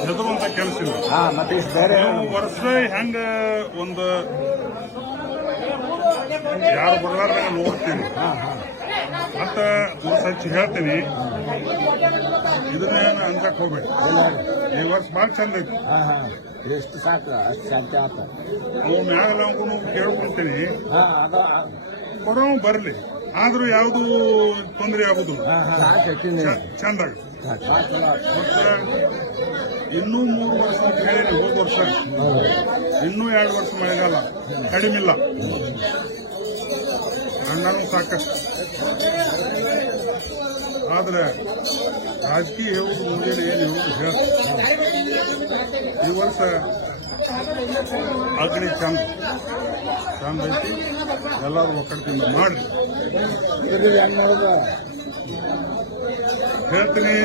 ಹೆದರುವಂತ ಕೆಲಸ ಇಲ್ಲ. ಮತ್ತೆ ಇಷ್ಟು ಬೇರೆ ವರ್ಷ ಹೆಂಗ ಒಂದು ಯಾರು ಬರಲಾರ್ದಾಗ ನೋಡ್ತೀನಿ ಮತ್ತ ಹಚ್ಚಿ ಹೇಳ್ತೀನಿ. ಇದನ್ನ ಅನ್ಸಕ್ ಹೋಗ್ಬೇಡಿ. ಈ ವರ್ಷ ಭಾಳ ಚಂದ ಐತಿ. ಎಷ್ಟು ಸಾಕು ಅಷ್ಟು ಶಾಂತಿ ಆತ. ಅವು ಮ್ಯಾಗ ನಾವು ಕೇಳ್ಕೊಂತೀನಿ ಕೊಡೋ ಬರ್ಲಿ, ಆದ್ರೂ ಯಾವ್ದು ತೊಂದರೆ ಆಗುದು ಚಂದಾಗ. ಮತ್ತೆ ಇನ್ನೂ 3 ವರ್ಷ ಅಂತ ಹೇಳಿ ಹೋದ ವರ್ಷ ಇನ್ನೂ 2 ವರ್ಷ ಮಳೆಗಾಲ ಕಡಿಮಿಲ್ಲ. ಅಣ್ಣನೂ ಸಾಕಷ್ಟು. ಆದ್ರೆ ರಾಜಕೀಯ ಹೇಳುವುದು ಮುಂಜಾನೆ ಏನು ಹೇಳುದು ಹೇಳ್ತಾರೆ. ಈ ವರ್ಷ ಅಗ್ನಿ ಚಂದ ಐತಿ. ಎಲ್ಲರೂ ಒಕ್ಕಟ್ಟಿಂದ ಮಾಡಿ ಹೆಂಗ್ ನೋಡುದ ಹೇಳ್ತೀನಿ.